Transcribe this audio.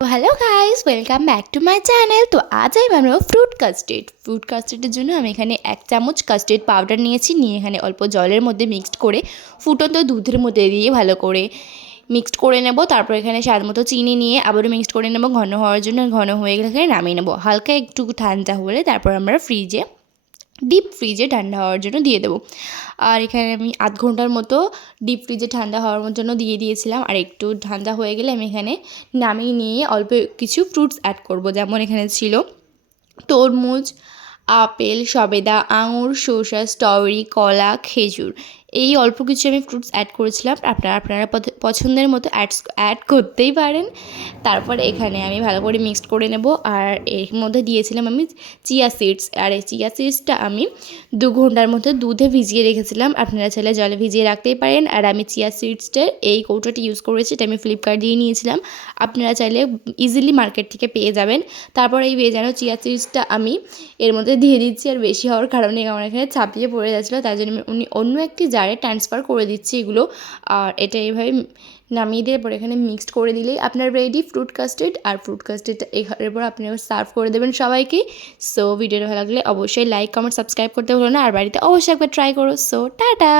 তো hello guys, welcome back to my channel. তো আজ আমি বানাবো ফ্রুট কাস্টার্ডের জন্য আমি এখানে 1 চামচ কাস্টার্ড পাউডার নিয়েছি, নিয়ে এখানে অল্প জলের মধ্যে মিক্সড করে ফুটন্ত দুধের মধ্যে দিয়ে ভালো করে মিক্সড করে নেব। তারপর এখানে স্বাদ মতো চিনি নিয়ে আবারও মিক্সড করে নেব ঘন হওয়ার জন্য। ঘন হয়ে গেলে এখানে নামিয়ে নেব। হালকা একটু ঠান্ডা হলে তারপর আমরা ডিপ ফ্রিজে ঠান্ডা হওয়ার জন্য দিয়ে দেবো। আর এখানে আমি আধ ঘন্টার মতো ডিপ ফ্রিজে ঠান্ডা হওয়ার জন্য দিয়ে দিয়েছিলাম। আর একটু ঠান্ডা হয়ে গেলে আমি এখানে নামিয়ে নিয়ে অল্প কিছু ফ্রুটস অ্যাড করব। যেমন এখানে ছিল তরমুজ, আপেল, সবেদা, আঙুর, শসা, স্ট্রবেরি, কলা, খেজুর। এই অল্প কিছু আমি ফ্রুটস অ্যাড করেছিলাম। আপনারা পছন্দের মতো অ্যাড করতেই পারেন। তারপরে এখানে আমি ভালো করে মিক্সড করে নেব। আর এর মধ্যে দিয়েছিলাম আমি চিয়া সিডস। আর এই চিয়া সিডসটা আমি 2 ঘন্টার মতো দুধে ভিজিয়ে রেখেছিলাম। আপনারা চাইলে জলে ভিজিয়ে রাখতেই পারেন। আর আমি চিয়া সিডসটার এই কৌটোটি ইউজ করেছি, এটা আমি ফ্লিপকার্ট দিয়ে নিয়েছিলাম। আপনারা চাইলে ইজিলি মার্কেট থেকে পেয়ে যাবেন। তারপর এই ভেজানো চিয়া সিডসটা আমি এর মধ্যে দিয়ে দিচ্ছি। আর বেশি হওয়ার কারণে আমার এখানে ছাপিয়ে পড়ে যাচ্ছিলো, তার জন্য আমি অন্য একটি জারে ট্রান্সফার করে দিচ্ছি এগুলো। আর এটা এইভাবে নামিয়ে দিয়ে পরে এখানে মিক্সড করে দিলেই আপনার রেডি ফ্রুট কাস্টার্ড। আর ফ্রুট কাস্টার্ডটা এরপর আপনি সার্ভ করে দেবেন সবাইকে। সো ভিডিওটা ভালো লাগলে অবশ্যই লাইক, কমেন্ট, সাবস্ক্রাইব করতে ভুলো না। আর বাড়িতে অবশ্যই একবার ট্রাই করো। So tata.